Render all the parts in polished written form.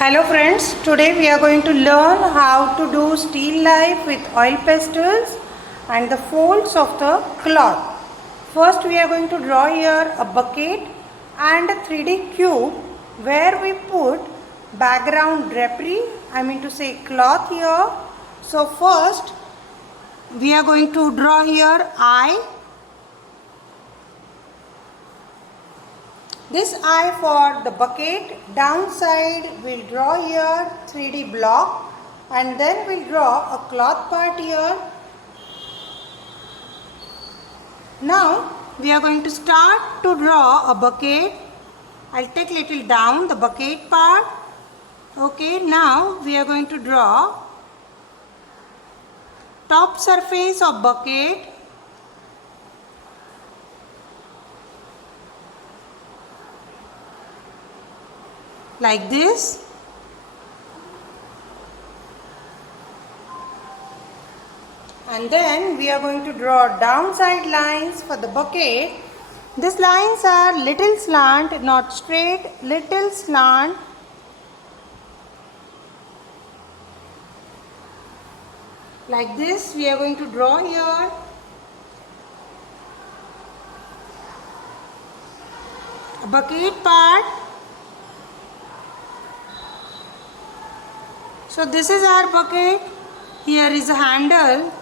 Hello friends, today we are going to learn how to do still life with oil pastels and the folds of the cloth. First we are going to draw here a bucket and a 3D cube where we put background drapery, I mean to say cloth here. So first we are going to draw here eye. This eye for the bucket, downside we'll draw here 3D block and then we'll draw a cloth part here. Now we are going to start to draw a bucket. I'll take little down the bucket part. Okay, now we are going to draw top surface of bucket. Like this. And then we are going to draw downside lines for the bucket. These lines are little slant, not straight, little slant. Like this we are going to draw here. A bucket part. So this is our bucket. Here is a handle.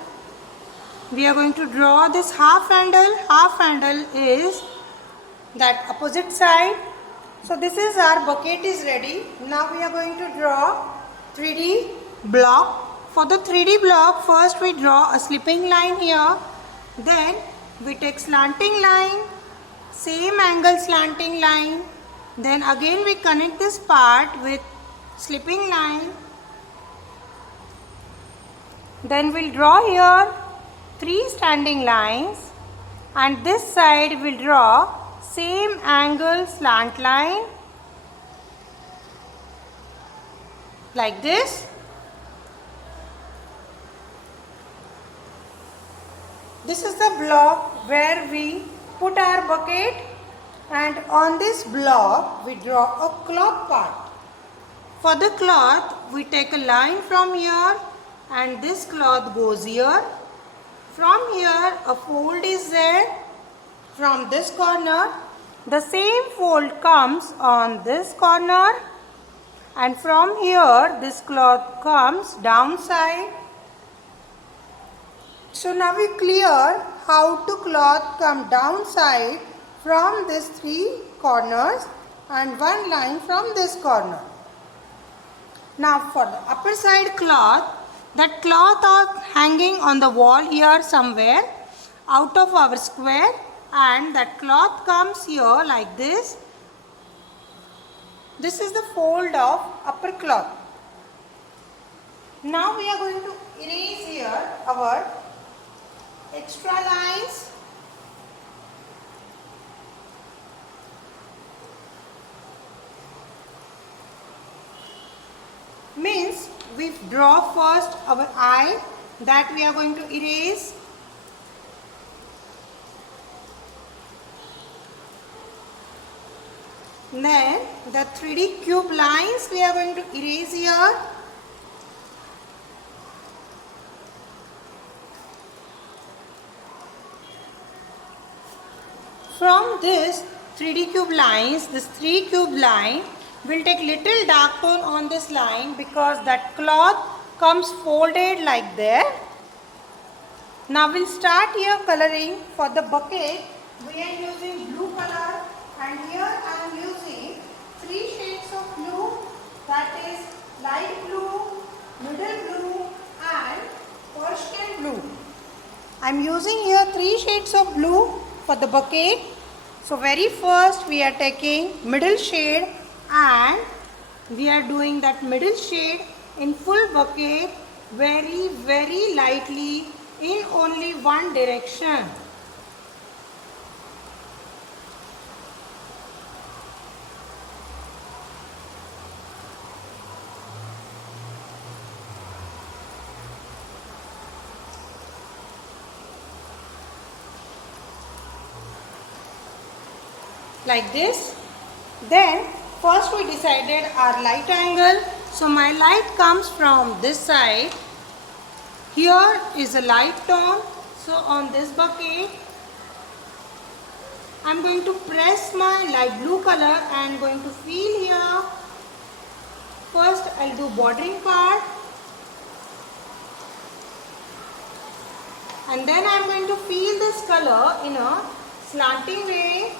We are going to draw this half handle. Half handle is that opposite side. So this is our bucket is ready. Now we are going to draw 3D block. For the 3D block, first we draw a slipping line here. Then we take slanting line, same angle slanting line. Then again we connect this part with slipping line. Then we'll draw here 3 standing lines and this side we'll draw same angle slant line like this. This is the block where we put our bucket and on this block we draw a cloth part. For the cloth we take a line from here and this cloth goes here. From here a fold is there from this corner. The same fold comes on this corner and from here this cloth comes downside. So now we clear how to cloth come downside from these 3 corners and 1 line from this corner. Now for the upper side cloth, that cloth is hanging on the wall here somewhere out of our square and that cloth comes here like this. This is the fold of upper cloth. Now we are going to erase here our extra lines. Means we draw first our eye that we are going to erase. Then the 3D cube lines we are going to erase here. From this 3D cube lines, this 3 cube line, we'll take little dark tone on this line because that cloth comes folded like that. Now we'll start here coloring. For the bucket we are using blue color and here I am using 3 shades of blue, that is light blue, middle blue and Persian blue. I am using here 3 shades of blue for the bucket. So very first we are taking middle shade and we are doing that middle shade in full bucket very lightly in only one direction. Like this. Then first we decided our light angle. So my light comes from this side. Here is a light tone. So on this bucket, I am going to press my light blue color and going to feel here. First I will do bordering part. And then I am going to feel this color in a slanting way.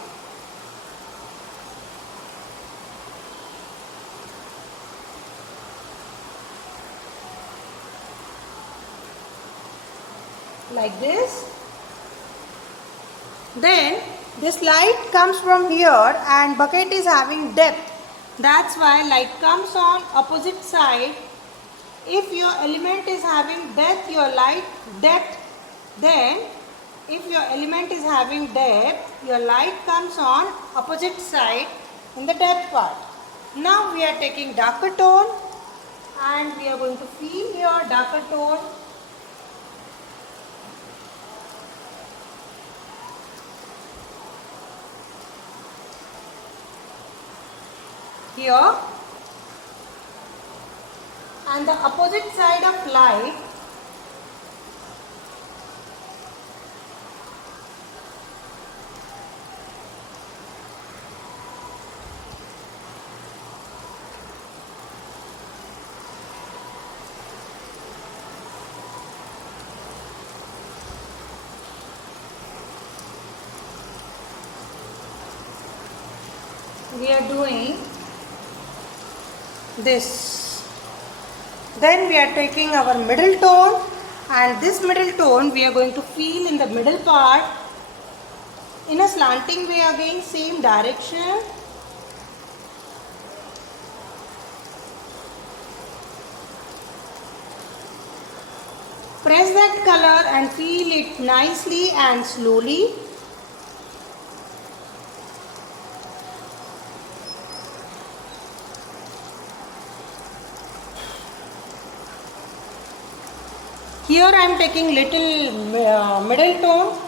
Like this. Then this light comes from here and bucket is having depth. That's why light comes on opposite side. If your element is having depth, then if your element is having depth, your light comes on opposite side in the depth part. Now we are taking darker tone and we are going to feel here darker tone. Here, and the opposite side of light we are doing this. Then we are taking our middle tone, and this middle tone we are going to feel in the middle part in a slanting way, again same direction. Press that color and feel it nicely and slowly. Here I am taking little middle tone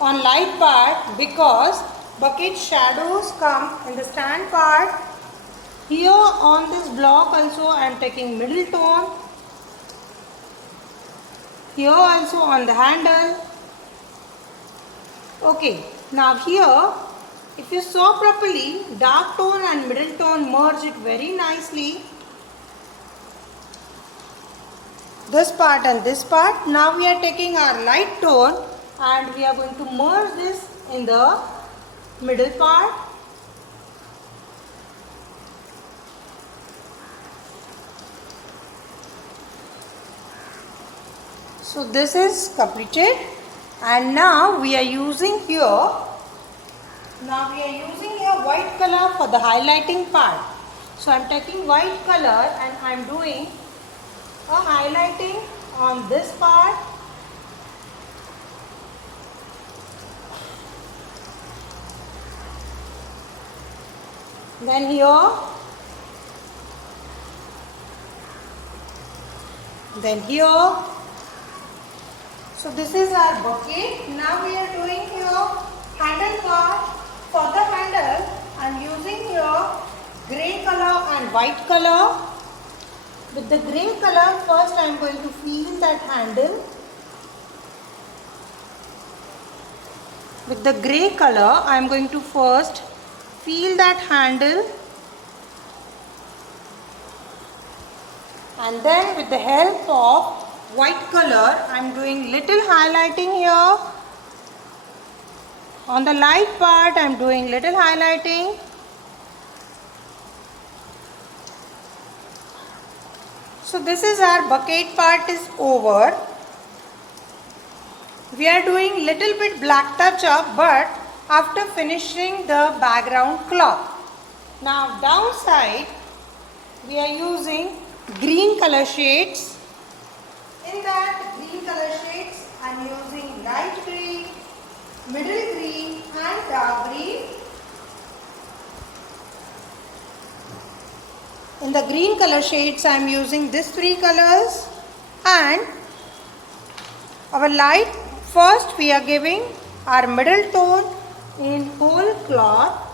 on light part because bucket shadows come in the stand part. Here on this block also I am taking middle tone. Here also on the handle. Okay, now here if you saw properly, dark tone and middle tone merge it very nicely. This part and this part. Now we are taking our light tone and we are going to merge this in the middle part. So this is completed, and now we are using here white color for the highlighting part. So I am taking white color and I am doing a highlighting on this part. Then here. Then here. So this is our bucket. Now we are doing here handle part. For the handle I am using here grey color and white color. With the grey color, first I am going to feel that handle. With the grey color, I am going to first feel that handle. And then with the help of white color, I am doing little highlighting here. On the light part, I am doing little highlighting. So this is our bucket part is over. We are doing little bit black touch up, but after finishing the background cloth. Now downside we are using green color shades. In that green color shades I am using light green, middle green and dark green. In the green color shades I am using these three colors, and our light, first we are giving our middle tone in whole cloth.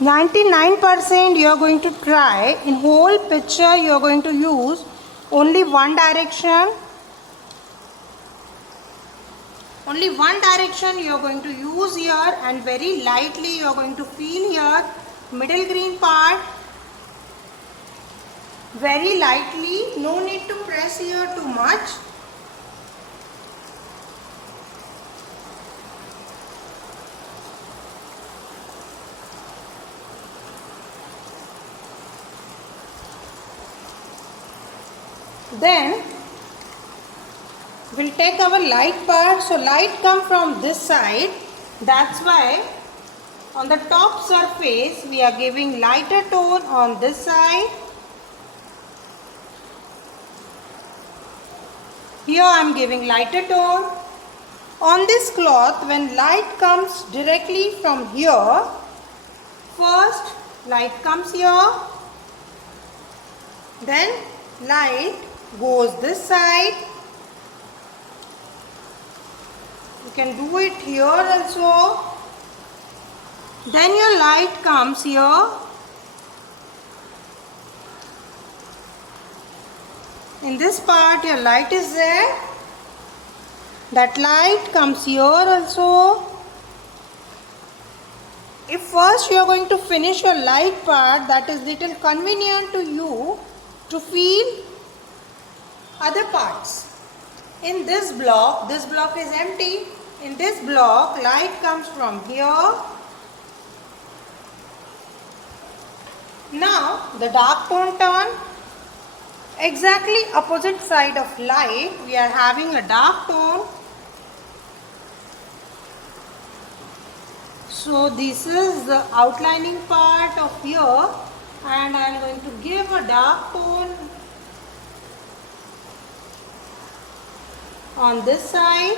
99% you are going to try. In whole picture you are going to use only one direction. Only one direction you are going to use here, and very lightly you are going to feel here middle green part. Very lightly, no need to press here too much. Then we'll take our light part. So light come from this side. That's why on the top surface we are giving lighter tone on this side. Here I am giving lighter tone. On this cloth, when light comes directly from here, first light comes here, then light goes this side. You can do it here also. Then your light comes here. In this part your light is there. That light comes here also. If first you are going to finish your light part, that is little convenient to you to feel other parts. In this block is empty. In this block, light comes from here. Now the dark tone turn. Exactly opposite side of light, we are having a dark tone. So this is the outlining part of here, and I am going to give a dark tone on this side.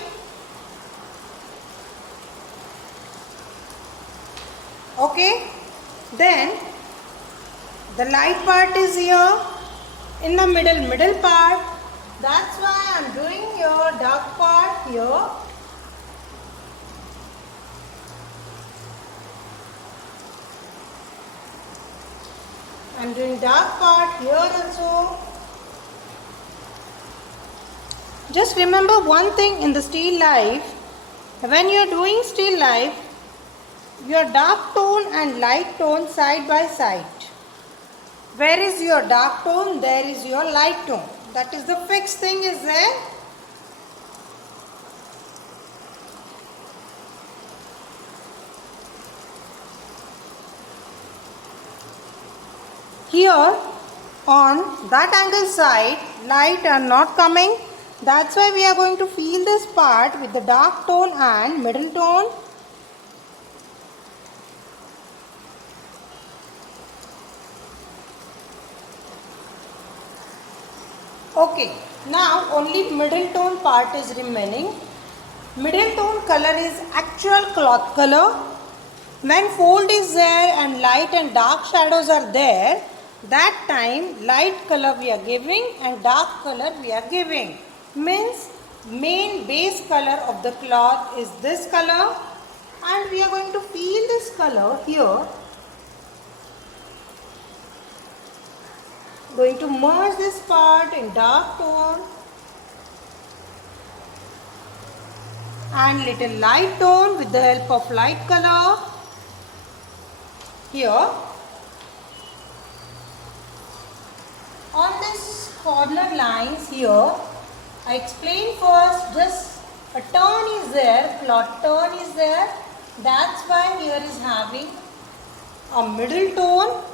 Okay, then the light part is here in the middle part. That's why I am doing your dark part here. I am doing dark part here also. Just remember one thing in the still life. When you are doing still life, your dark tone and light tone side by side. Where is your dark tone? There is your light tone. That is the fixed thing is there. Here on that angle side, light are not coming. That's why we are going to feel this part with the dark tone and middle tone. Okay, now only middle tone part is remaining. Middle tone color is actual cloth color. When fold is there and light and dark shadows are there, that time light color we are giving and dark color we are giving. Means main base color of the cloth is this color, and we are going to feel this color here. Going to merge this part in dark tone and little light tone with the help of light color here. On this corner lines here, I explain first, just a turn is there, cloth turn is there. That's why here is having a middle tone.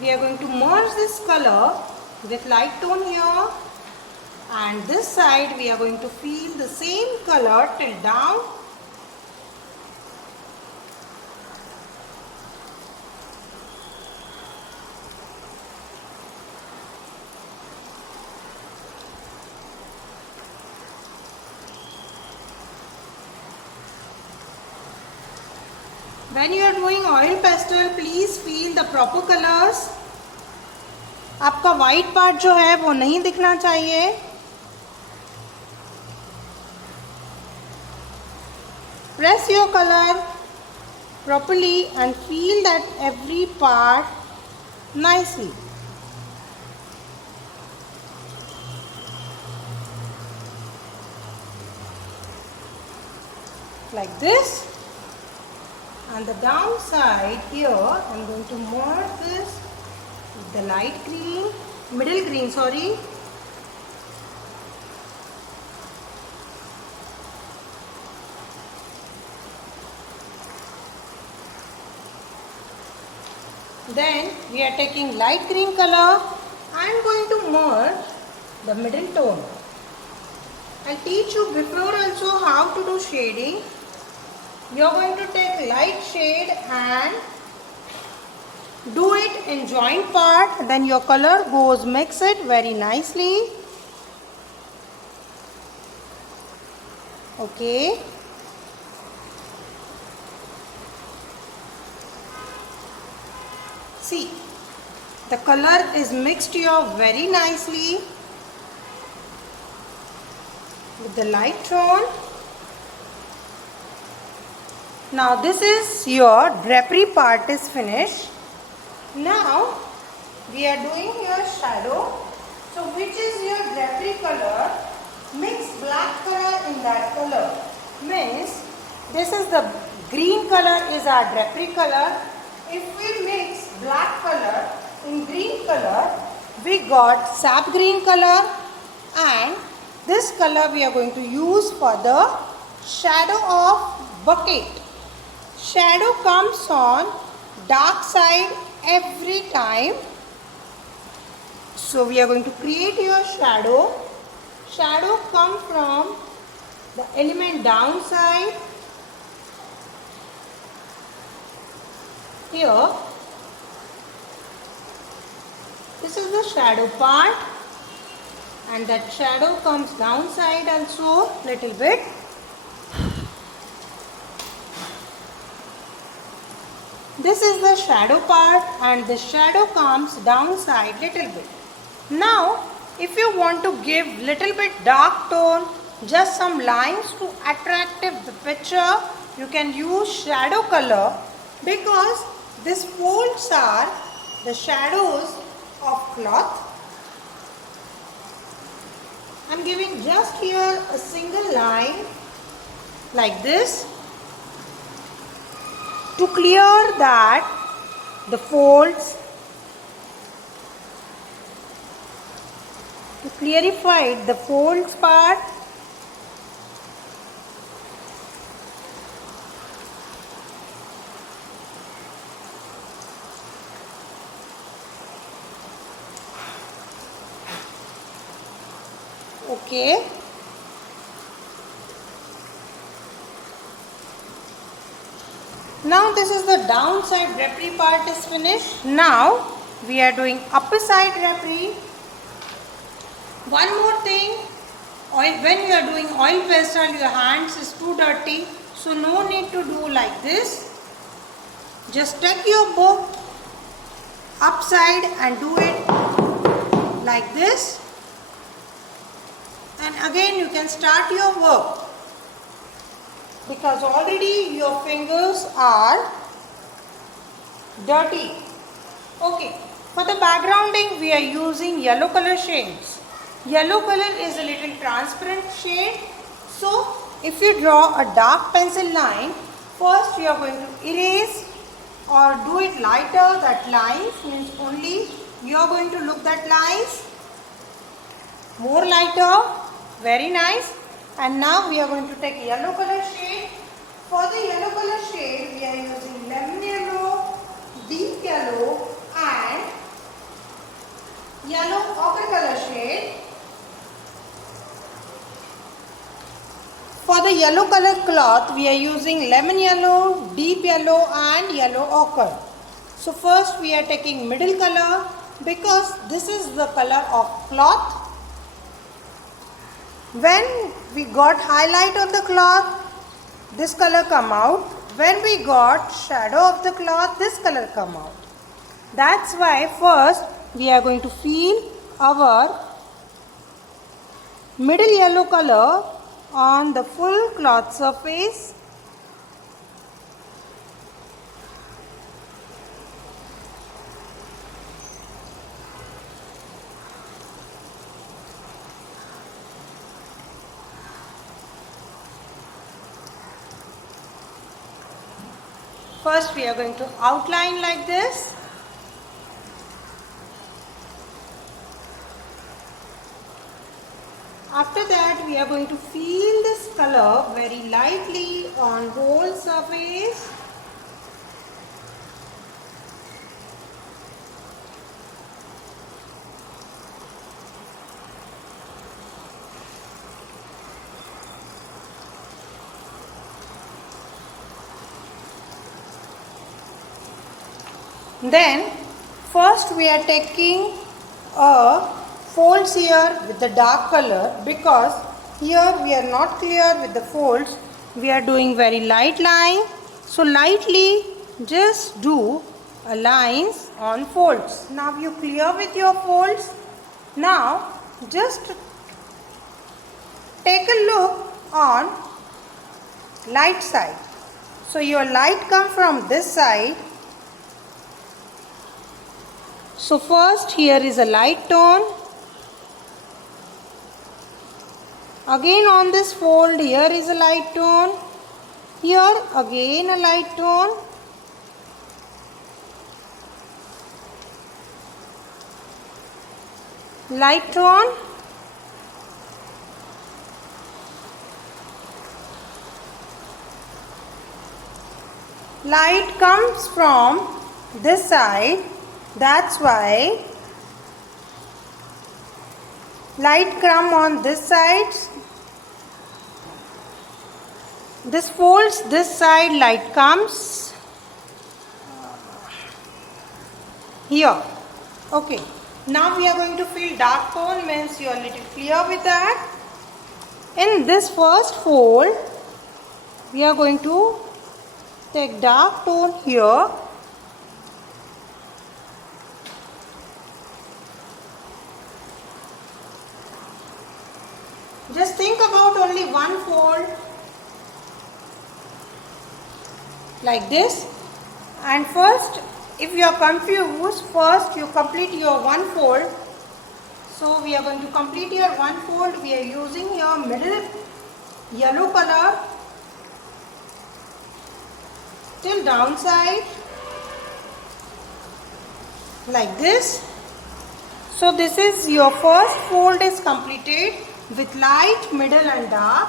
We are going to merge this color with light tone here, and this side we are going to feel the same color till down. When you are doing oil pastel, please feel the proper colors. आपका white part जो है वो नहीं दिखना चाहिए. press your color properly and feel that every part nicely. Like this. And the downside here, I'm going to merge this with the light green, middle green, sorry. Then we are taking light green color. I'm going to merge the middle tone. I'll teach you before also how to do shading. You're going to take light shade and do it in joint part. Then your color goes, mix it very nicely. Okay. See, the color is mixed here very nicely with the light tone. Now this is your drapery part is finished. Now we are doing your shadow. So which is your drapery color? Mix black color in that color. Means this is the green color is our drapery color. If we mix black color in green color, we got sap green color, and this color we are going to use for the shadow of bucket. Shadow comes on dark side every time. So we are going to create your shadow. Shadow comes from the element downside. Here, this is the shadow part, and that shadow comes downside also little bit. This is the shadow part, and the shadow comes downside little bit. Now, if you want to give little bit dark tone, just some lines to attractive the picture, you can use shadow color, because these folds are the shadows of cloth. I am giving just here a single line like this to clear that the folds, to clarify the folds part. Okay. Now this is the downside drapery part is finished. Now we are doing upper side drapery. One more thing, when you are doing oil pastel, your hands is too dirty, so no need to do like this. Just take your book upside and do it like this. And again you can start your work, because already your fingers are dirty. Okay, for the backgrounding we are using yellow color shades. Yellow color is a little transparent shade. So if you draw a dark pencil line, first you are going to erase or do it lighter. That lines means only you are going to look that lines more lighter. Very nice. And now we are going to take yellow color shade. For the yellow color shade, we are using lemon yellow, deep yellow and yellow ochre color shade. For the yellow color cloth, we are using lemon yellow, deep yellow and yellow ochre. So first we are taking middle color, because this is the color of cloth. When we got highlight on the cloth, this color come out. When we got shadow of the cloth, this color come out. That's why first we are going to fill our middle yellow color on the full cloth surface. First we are going to outline like this. After that we are going to fill this color very lightly on whole surface. Then first we are taking a folds here with the dark color, because here we are not clear with the folds. We are doing very light line. So lightly just do a lines on folds. Now you clear with your folds. Now just take a look on light side. So your light come from this side. So first here is a light tone. Again on this fold here is a light tone. Here again a light tone. Light tone. Light comes from this side. That's why light come on this side. This folds this side, light comes here. Okay. Now we are going to fill dark tone, means you are little clear with that. In this first fold, we are going to take dark tone here. Just think about only one fold like this, and first if you are confused, first you complete your one fold. So we are going to complete your one fold. We are using your middle yellow color till downside like this. So this is your first fold is completed with light, middle and dark.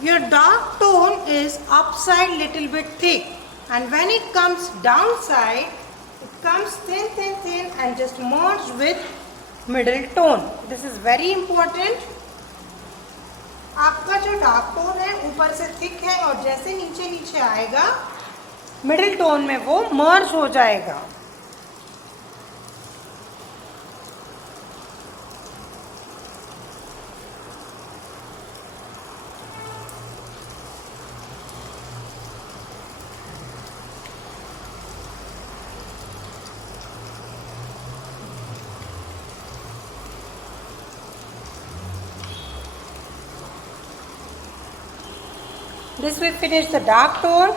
Your dark tone is upside little bit thick, and when it comes downside, it comes thin, thin, thin and just merge with middle tone. This is very important. आपका जो dark tone है ऊपर से thick है, और जैसे नीचे नीचे आएगा मिडिल टोन में वो मर्ज हो जाएगा. This we finish the dark tone.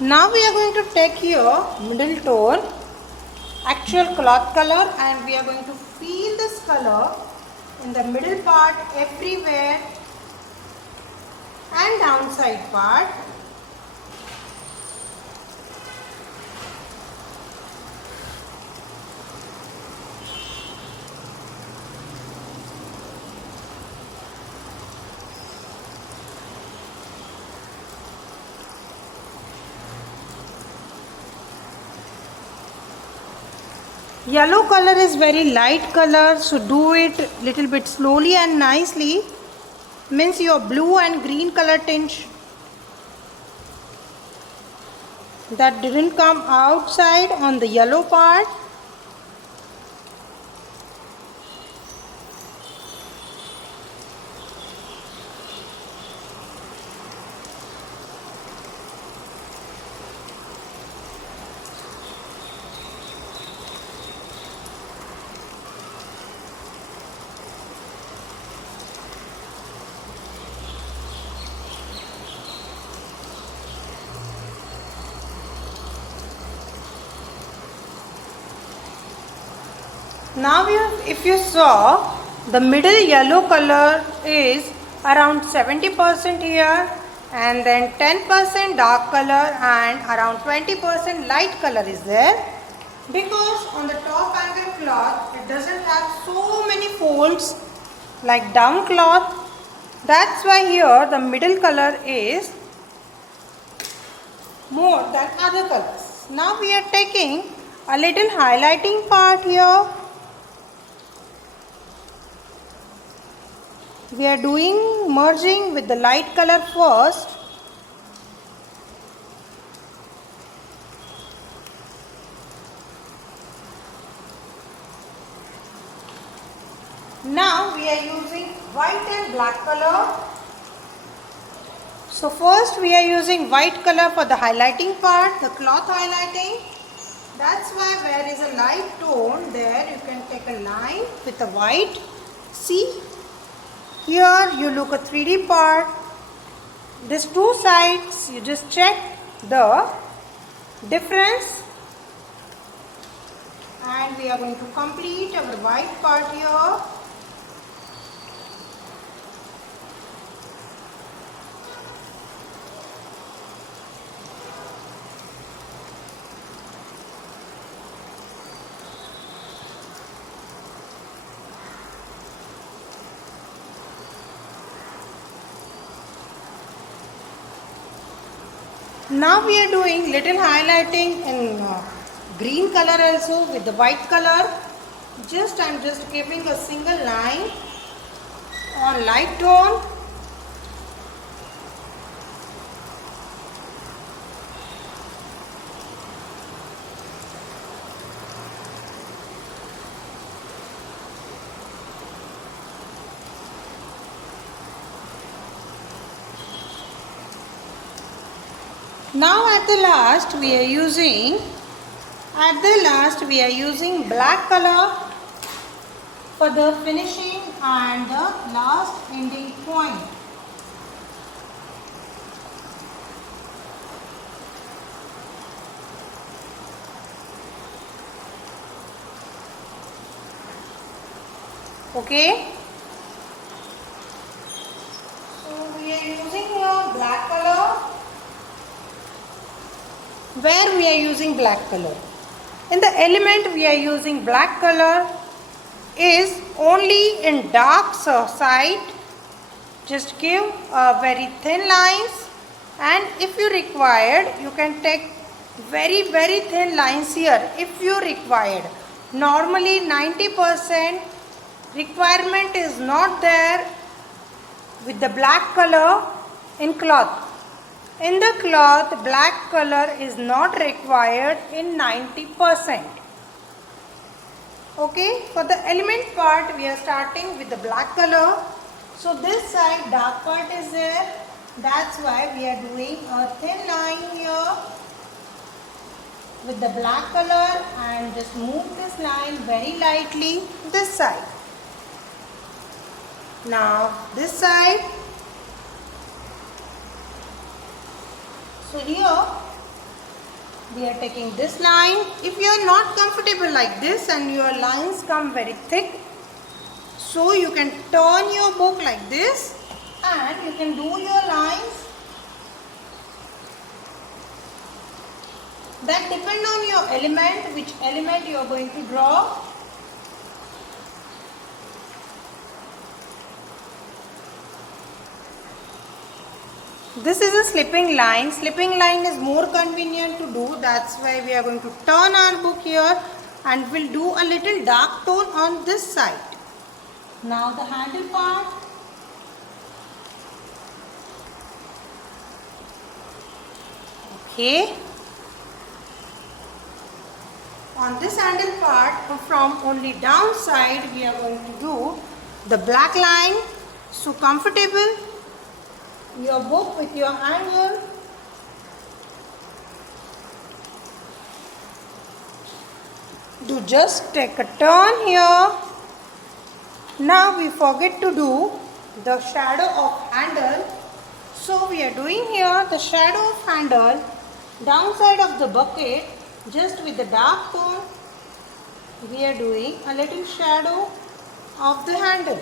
Now we are going to take your middle tone, actual cloth color, and we are going to fill this color in the middle part everywhere and downside part. Yellow color is very light color, so do it little bit slowly and nicely. Means your blue and green color tinge that didn't come outside on the yellow part. Now if you saw, the middle yellow color is around 70% here, and then 10% dark color and around 20% light color is there, because on the top angle cloth it doesn't have so many folds like down cloth. That's why here the middle color is more than other colors. Now we are taking a little highlighting part here. We are doing merging with the light color first. Now we are using white and black color. So first we are using white color for the highlighting part, the cloth highlighting. That's why where is a light tone, there you can take a line with the white. See, here you look a 3D part. These two sides you just check the difference. And we are going to complete our white part here. Now we are doing little highlighting in green color also with the white color. I am just giving a single line on light tone. Now at the last we are using black color for the finishing and the last ending point. Okay. So we are using here black color. Where we are using black color? In the element we are using black color is only in dark side. Just give very thin lines, and if you required you can take very thin lines here if you required. Normally 90% requirement is not there with the black color in cloth. In the cloth, black color is not required in 90%. Okay, for the element part we are starting with the black color. So this side dark part is there. That's why we are doing a thin line here with the black color, and just move this line very lightly this side. Now this side. So here we are taking this line. If you are not comfortable like this and your lines come very thick, so you can turn your book like this and you can do your lines. That depend on your element, which element you are going to draw. This is a slipping line. Slipping line is more convenient to do. That's why we are going to turn our book here and we'll do a little dark tone on this side. Now the handle part. Okay. On this handle part, from only down side, we are going to do the black line. So comfortable. Your book with your angle. Do just take a turn here. Now we forget to do the shadow of handle. So we are doing here the shadow of handle downside of the bucket, just with the dark tone. We are doing a little shadow of the handle.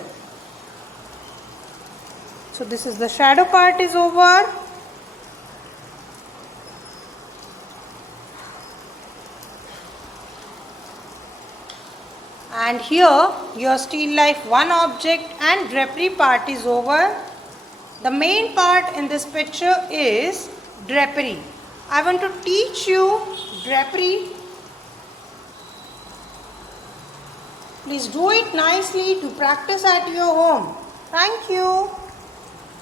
So this is the shadow part is over. And here your still life one object and drapery part is over. The main part in this picture is drapery. I want to teach you drapery. Please do it nicely to practice at your home. Thank you.